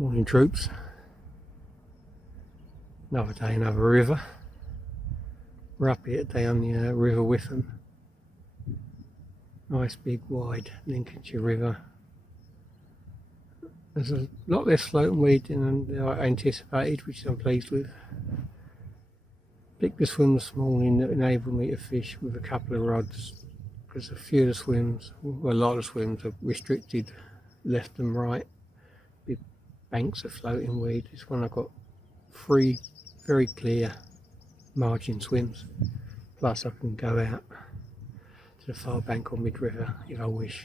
Morning troops. Another day, another river. We're up here today on the River Witham. Nice big wide Lincolnshire river. There's a lot less floating weed than I anticipated, which I'm pleased with. Picked a swim this morning that enabled me to fish with a couple of rods, because a few of the swims, well, a lot of swims are restricted left and right. Big banks of floating weed. This one I've got 3 very clear margin swims, plus I can go out to the far bank or mid-river if I wish.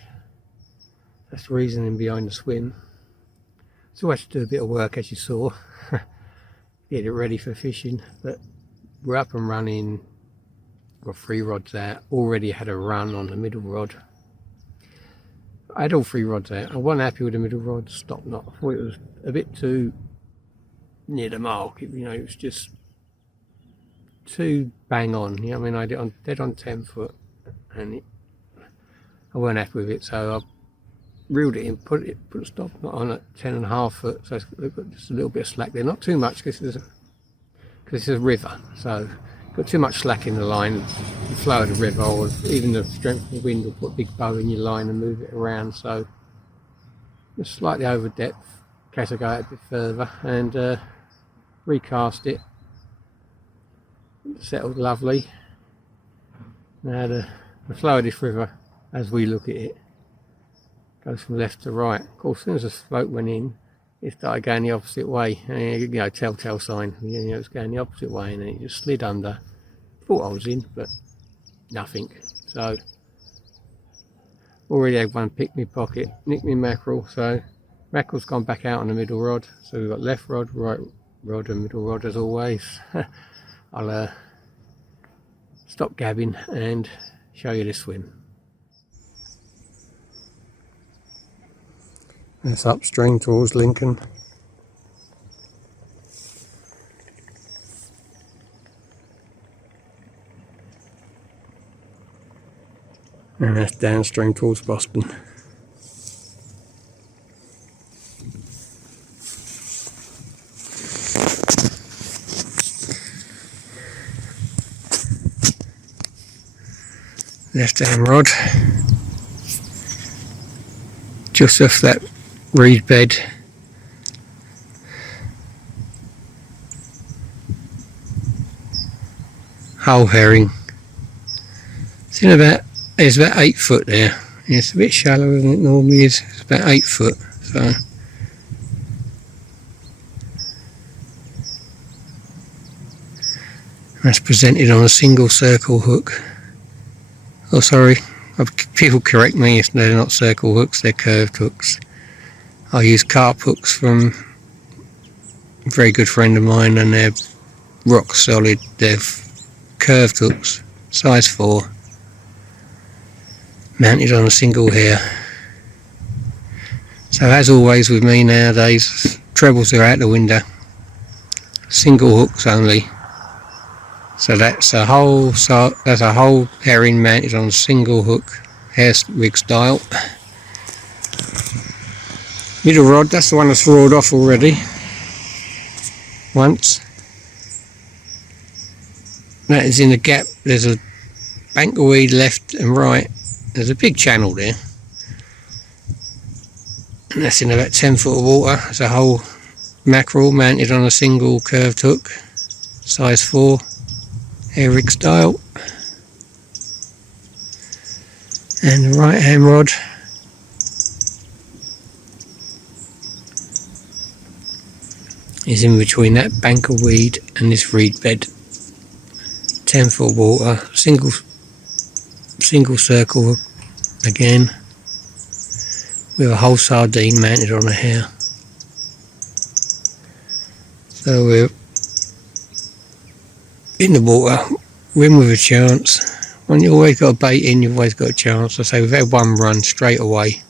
That's the reasoning behind the swim. So I had to do a bit of work, as you saw, get it ready for fishing, but we're up and running. Got 3 rods out, already had a run on the middle rod. I had all 3 rods out. I wasn't happy with the middle rod, stop knot. I thought it was a bit too near the mark, it was just too bang on. I mean, I did it dead on 10 foot, and I weren't happy with it, so I reeled it in, put a stop knot on at 10.5 foot, so it's got just a little bit of slack there, not too much because it's a river, so got too much slack in the line. The flow of the river, or even the strength of the wind, will put a big bow in your line and move it around, so just slightly over depth in case I go out a bit further, and recast it. Settled lovely. Now the flow of this river, as we look at it, goes from left to right. Of course, as soon as the float went in, it started going the opposite way. And, telltale sign. It's going the opposite way, and then it just slid under. Thought I was in, but nothing. So already had one pick me pocket, nicked me mackerel. So mackerel's gone back out on the middle rod. So we've got left rod, right rod, and middle rod as always. I'll stop gabbing and show you this swim. It's upstream towards Lincoln. And that's downstream towards Boston. Left hand rod, just off that reed bed. Whole herring. It's about 8 foot there. It's a bit shallower than it normally is. It's about 8 foot. So that's presented on a single circle hook. Oh, sorry, people correct me if they're not circle hooks, they're curved hooks. I use carp hooks from a very good friend of mine, and they're rock solid. They're curved hooks, size 4, mounted on a single hair. So as always with me nowadays, trebles are out the window, single hooks only. So that's a whole herring mounted on a single hook, hair rig style. Middle rod, that's the one that's roared off already once. That is in a gap. There's a bank of weed left and right. There's a big channel there, and that's in about 10 foot of water. There's a whole mackerel mounted on a single curved hook, size 4. Hair rig style, and the right hand rod is in between that bank of weed and this reed bed. 10 foot water, single circle hook again, with a whole sardine mounted on a hair. So we're in the water, win with a chance. When you always got a bait in, you've always got a chance. I say we've had one run straight away.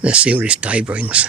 Let's see what this day brings.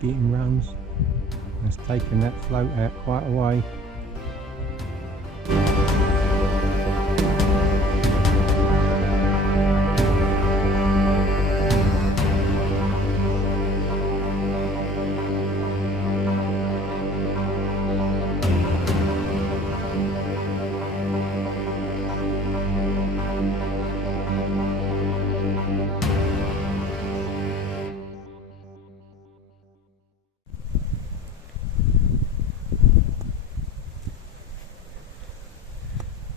getting runs. It's taken that float out quite a way.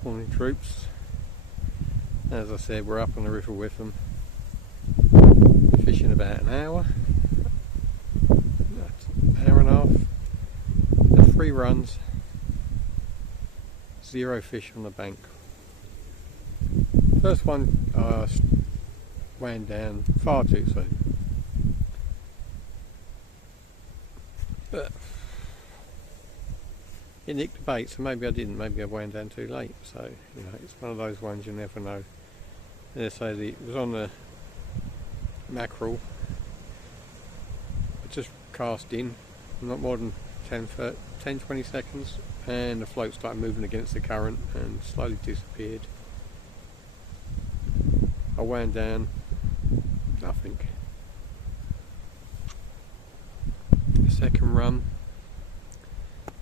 Morning troops. As I said, we're up on the River Witham. Fishing about an hour. An hour and a half. Had 3 runs. 0 fish on the bank. First one wound down far too soon. But it nicked the bait, so maybe I didn't, maybe I wound down too late, so you know, it's one of those ones you never know. So it was on the mackerel. I just cast in, not more than 10-20 seconds, and the float started moving against the current and slowly disappeared. I wound down, nothing. The second run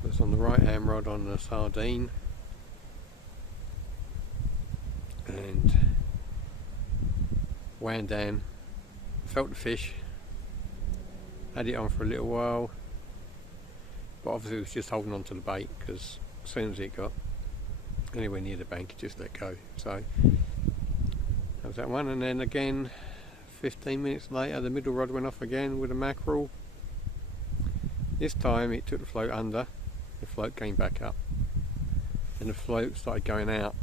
was on the right hand rod on the sardine, and wound down, felt the fish, had it on for a little while, but obviously it was just holding on to the bait, because as soon as it got anywhere near the bank it just let go. So that was that one. And then again 15 minutes later the middle rod went off again with a mackerel. This time it took the float under, the float came back up, and the float started going out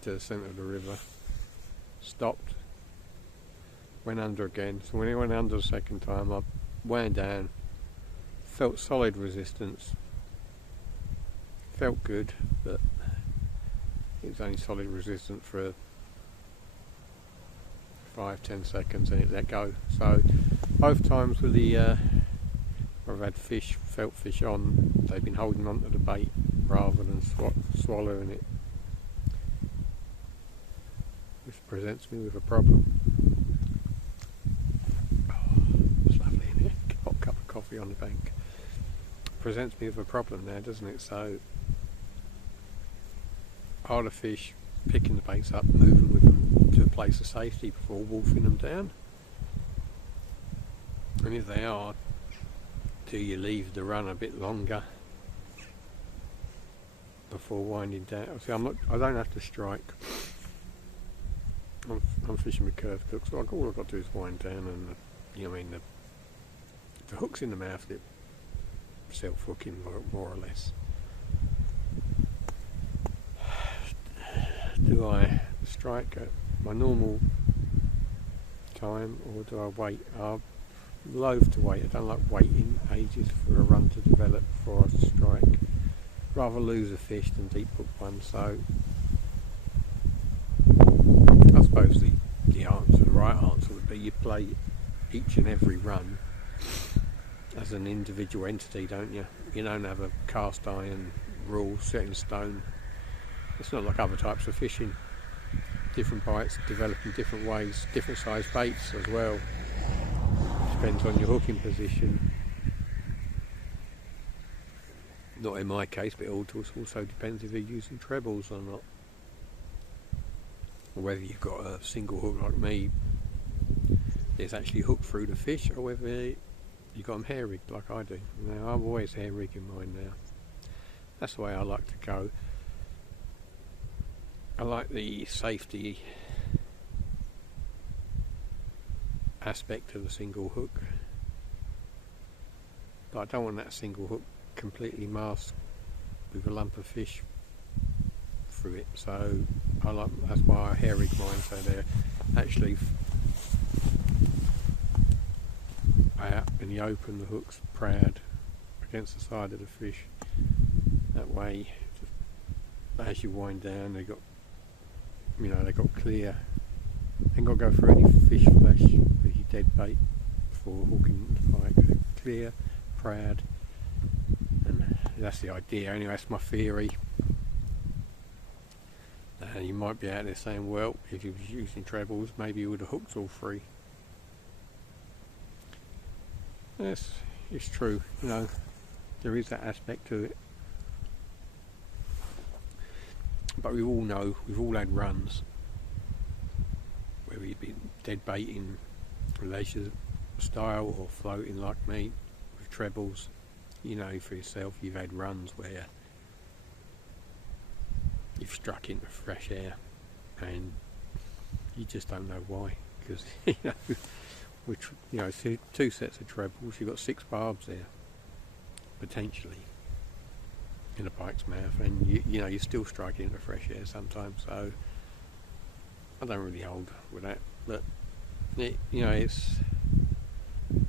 to the centre of the river, stopped, went under again. So when it went under the second time I wound down, felt solid resistance, felt good, but it was only solid resistance for 5-10 seconds and it let go. So both times with the I've had fish, felt fish on, they've been holding on to the bait rather than swallowing it, which presents me with a problem. Oh, it's lovely, isn't it? Hot cup of coffee on the bank. Presents me with a problem now, doesn't it? So are the fish picking the baits up, moving with them to a place of safety before wolfing them down? And if they are, do you leave the run a bit longer before winding down? See, I don't have to strike. I'm fishing with curved hooks, so all I've got to do is wind down, and you know, I mean, the hook's in the mouth, it self-hooking more or less. Do I strike at my normal time, or do I wait? I'm loath to wait. I don't like waiting ages for a run to develop before I strike. Rather lose a fish than deep hook one. So I suppose the right answer would be you play each and every run as an individual entity, don't you? You don't have a cast iron rule set in stone. It's not like other types of fishing. Different bites develop in different ways, different size baits as well. Depends on your hooking position. Not in my case, but it also depends if you're using trebles or not. Or whether you've got a single hook like me that's actually hooked through the fish, or whether you've got them hair rigged like I do. Now, I'm always hair rigging mine now. That's the way I like to go. I like the safety aspect of a single hook, but I don't want that single hook completely masked with a lump of fish through it. So that's why I hair rig mine, so they're actually out in the open, the hook's proud against the side of the fish. That way, as you wind down, they've got clear, ain't got to go through any fish flesh as you dead bait for hooking the pike. They're clear, proud, and that's the idea anyway. That's my theory. You might be out there saying, well, if you was using trebles, maybe you would have hooked all three. Yes, it's true, you know, there is that aspect to it. But we all know, we've all had runs where we've been dead baiting leisure style or floating like me with trebles. You know for yourself, you've had runs where you've struck into fresh air and you just don't know why, because you know, which, you know, two sets of trebles, you've got 6 barbs there potentially in a pike's mouth, and you know, you're still striking into fresh air sometimes. So I don't really hold with that, but it, you know, I'm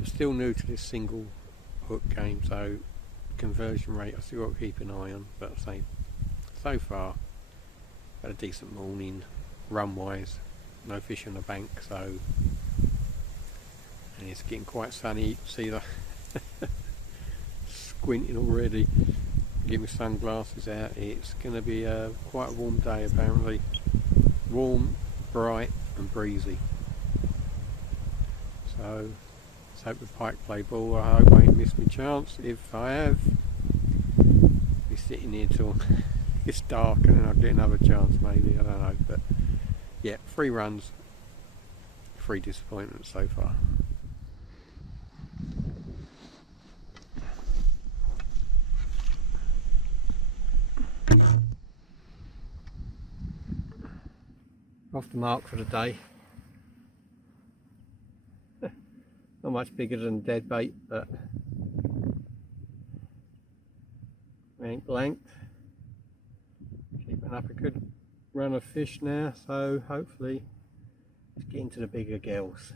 still new to this single hook game, so conversion rate I still got to keep an eye on. But I say, so far had a decent morning run wise, no fish on the bank, so, and it's getting quite sunny. You can see the squinting already. Get my sunglasses out. It's going to be quite a warm day apparently. Warm, bright and breezy. So let's hope the pike play ball. I hope I ain't missed my chance. If I have, I'll be sitting here till it's dark and then I'll get another chance maybe, I don't know. But yeah, 3 runs, 3 disappointments so far. Off the mark for the day. Not much bigger than dead bait, but we ain't blanked. Keeping up a good run of fish now, so hopefully let's get into the bigger gills.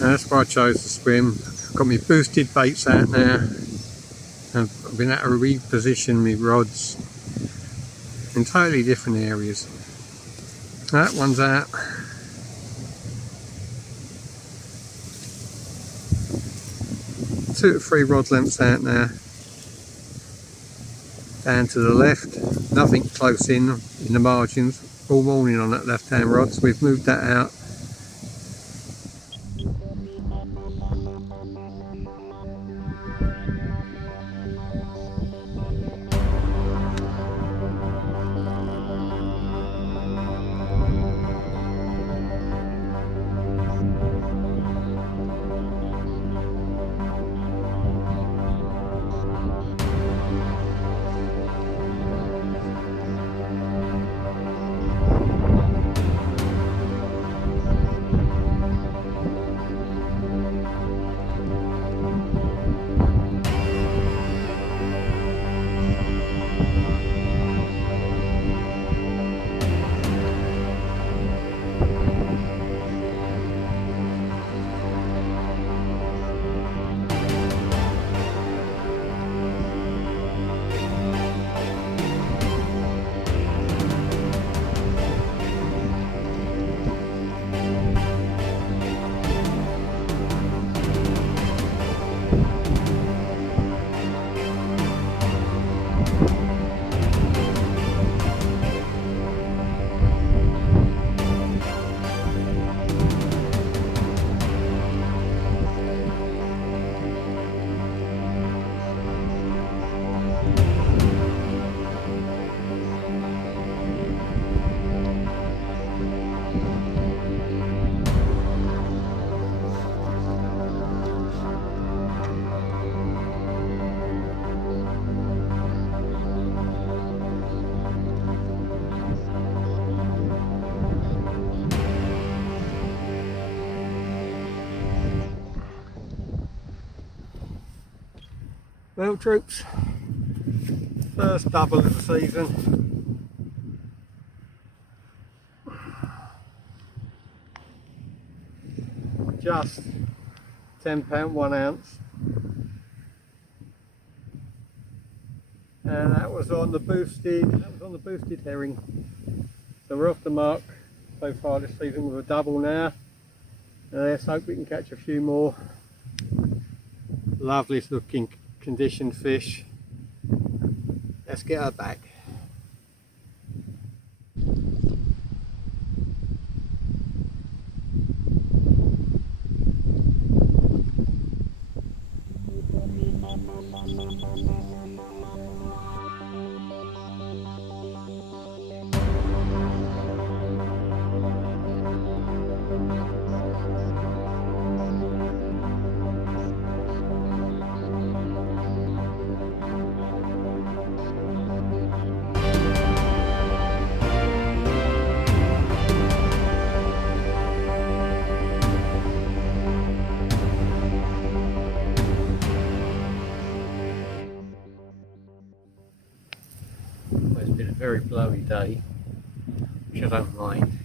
And that's why I chose to swim. I've got my boosted baits out now. I've been able to reposition my rods in totally different areas. That one's out. Two to 3 rod lengths out now. Down to the left, nothing close in the margins. All morning on that left hand rod, so we've moved that out. Well troops, first double of the season. Just £10 1 ounce. And that was on the boosted herring. So we're off the mark so far this season with a double now. Let's hope we can catch a few more. Lovely looking conditioned fish. Let's get her back. It's been a very blowy day, which I don't mind.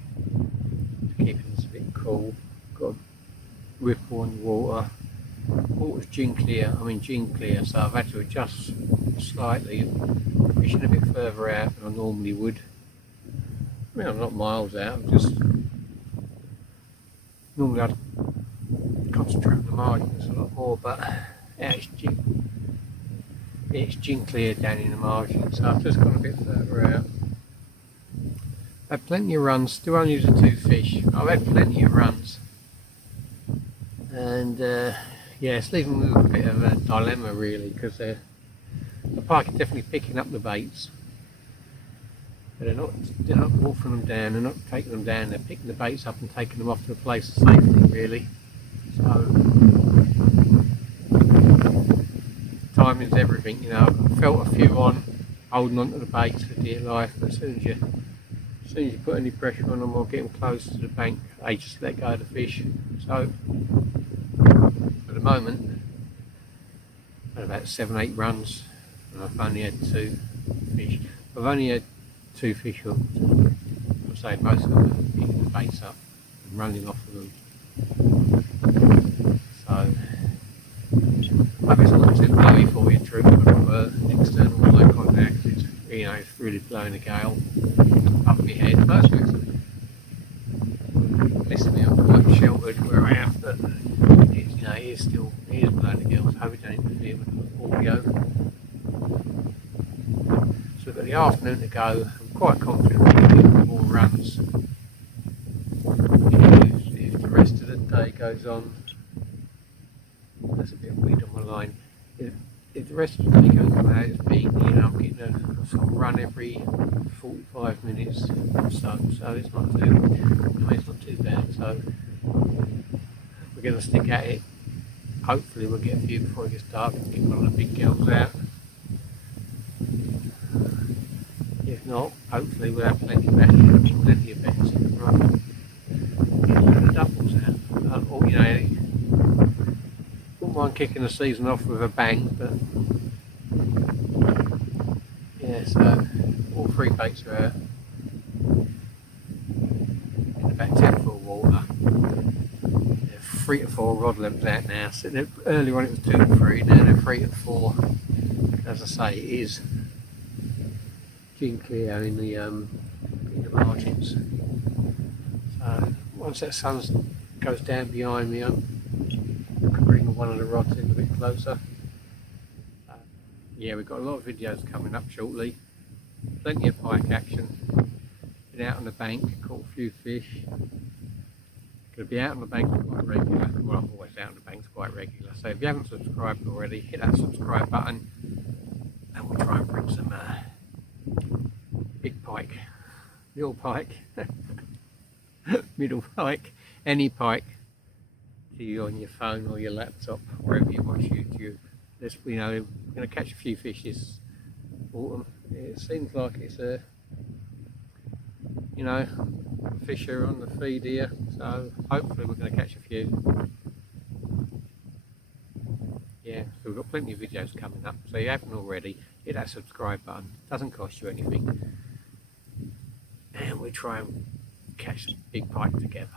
It's keeping us a bit cool. Got a ripple on the water. Water's gin clear, so I've had to adjust slightly. I'm fishing a bit further out than I normally would. I mean, I'm not miles out, I'm just normally I'd concentrate on the margins a lot more, but yeah, it's gin clear down in the margin, so I've just gone a bit further out. I've had plenty of runs, still only using 2 fish. I've had plenty of runs, and yeah, it's leaving me with a bit of a dilemma really, because the pike are definitely picking up the baits, but they're not wolfing them down, they're not taking them down, they're picking the baits up and taking them off to a place of safety really. So timing's everything, you know. I felt a few on, holding on to the baits for dear life, but as soon as you put any pressure on them or get them close to the bank, they just let go of the fish. So at the moment I've had about 7-8 runs and I've only had 2 fish. I've only had 2 fish hooked. I'm saying most of them are picking the baits up and running off of them. So maybe it's not too blowy for you, Drew. I've got an external light contact. It's, you know, it's really blowing a gale up my head. Most of it's listening, I'm quite sheltered where I am, but it's, you know, it is blowing a gale. So I hope it don't interfere with the audio. So we've got the afternoon to go. I'm quite confident we're going to get more runs. If the rest of the day goes on, there's a bit of weed on my line. If the rest of the day goes on as it's been, you know, I'm getting a sort of run every 45 minutes or so it's not too bad. So we're going to stick at it. Hopefully we'll get a few before it gets dark and get one of the big girls out. If not, hopefully we'll have plenty of bets in the run. Get the doubles out. Or, you know, wouldn't mind kicking the season off with a bang, but yeah, so all 3 baits are out in about 10 foot of water. They're 3 to 4 rod lengths out now. So earlier on it was 2 to 3, now they're 3 to 4. As I say, it is gin clear in the margins. So once that sun goes down behind me, I can bring one of the rods in a bit closer. Yeah, we've got a lot of videos coming up shortly. Plenty of pike action. Been out on the bank, caught a few fish. Going to be out on the bank quite regular. Well, I'm always out on the banks quite regular. So if you haven't subscribed already, hit that subscribe button, and we'll try and bring some big pike, little pike, middle pike, any pike to you on your phone or your laptop, wherever you watch YouTube. This, you know, we're going to catch a few fish this autumn. It seems like it's a, you know, fish are on the feed here, so hopefully we're going to catch a few. Yeah, Yeah, so we've got plenty of videos coming up. So if you haven't already, hit that subscribe button. Doesn't cost you anything. And we try and catch some big pike together.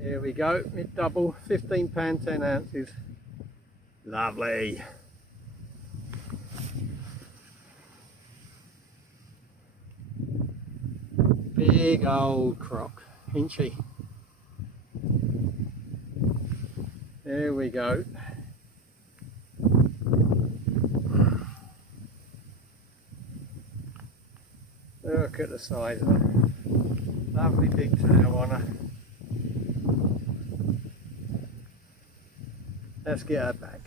Here we go, mid double, £15, 10 ounces. Lovely. Big old croc, inchy. There we go. Look at the size of her. Lovely big tail on her. Let's get her back.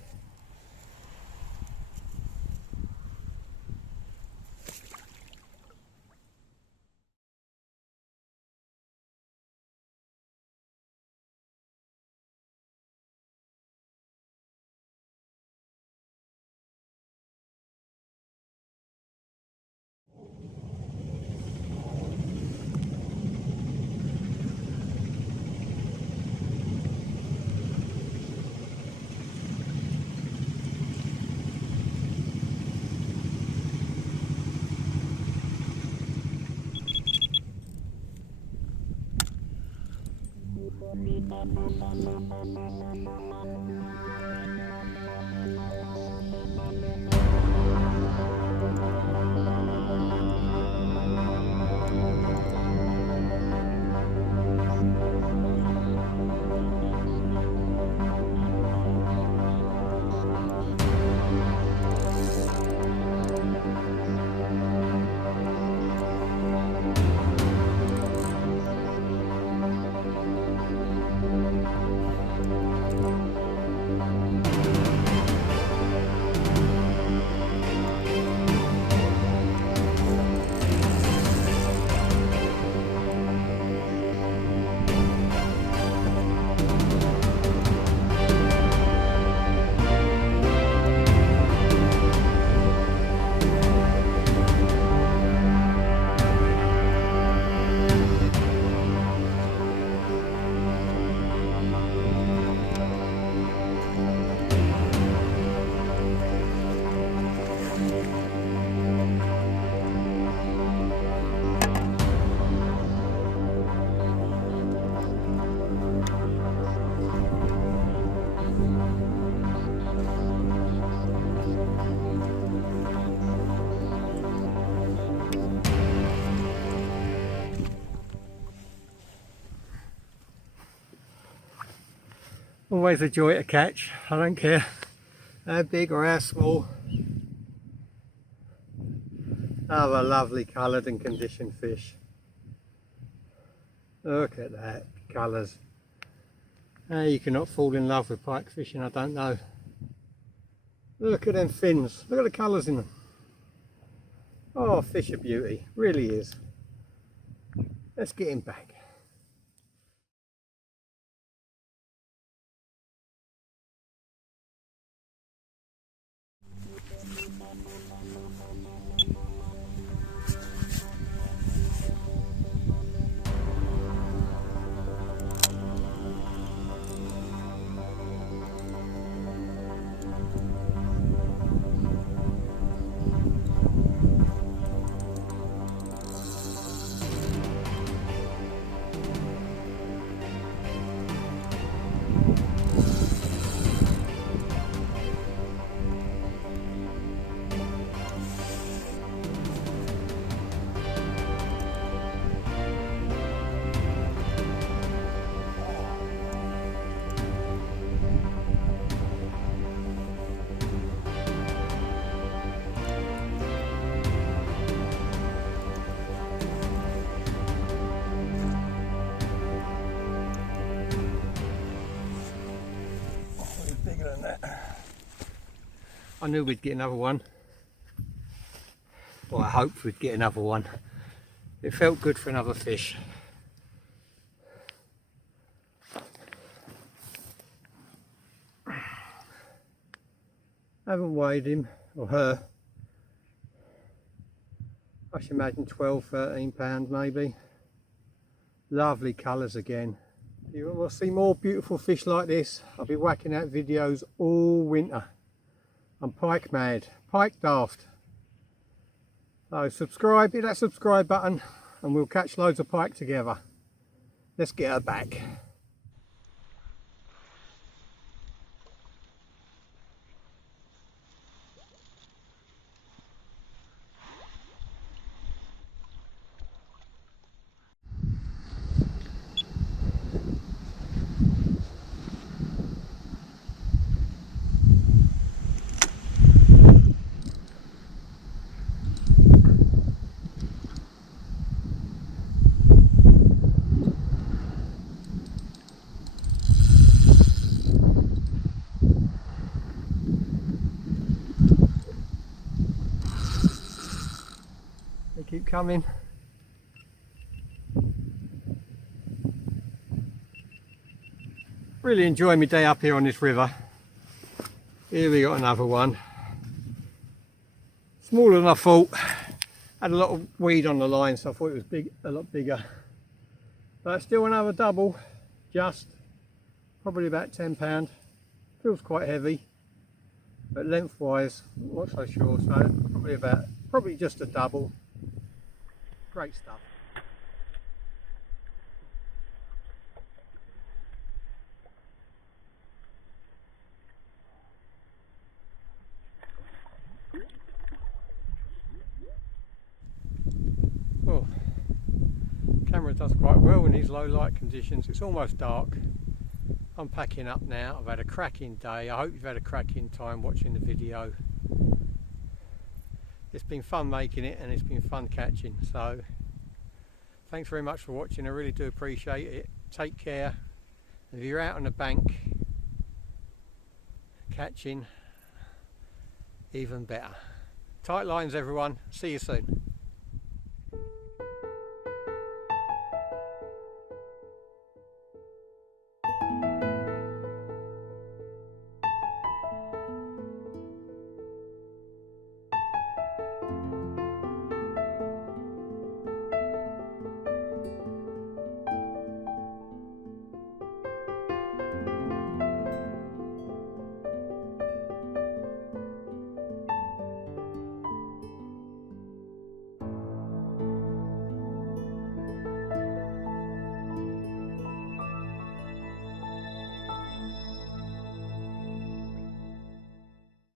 Always a joy to catch, I don't care how big or how small. Other lovely coloured and conditioned fish. Look at that, colours. How you cannot fall in love with pike fishing, I don't know. Look at them fins, look at the colours in them. Oh, fish a beauty, really is. Let's get him back. I knew we'd get another one. Well, I hoped we'd get another one. It felt good for another fish. I haven't weighed him or her. I should imagine 12-13 pounds maybe. Lovely colours again. You will see more beautiful fish like this. I'll be whacking out videos all winter. I'm pike mad, pike daft. So subscribe, hit that subscribe button and we'll catch loads of pike together. Let's get her back. They keep coming. Really enjoying my day up here on this river. Here we got another one. Smaller than I thought. Had a lot of weed on the line, so I thought it was big, a lot bigger. But still another double, just probably about 10 pound. Feels quite heavy, but lengthwise, not so sure. So probably just a double. Great stuff. Well, camera does quite well in these low light conditions. It's almost dark. I'm packing up now. I've had a cracking day. I hope you've had a cracking time watching the video. It's been fun making it and it's been fun catching. So thanks very much for watching. I really do appreciate it. Take care. If you're out on the bank catching, even better. Tight lines everyone. See you soon.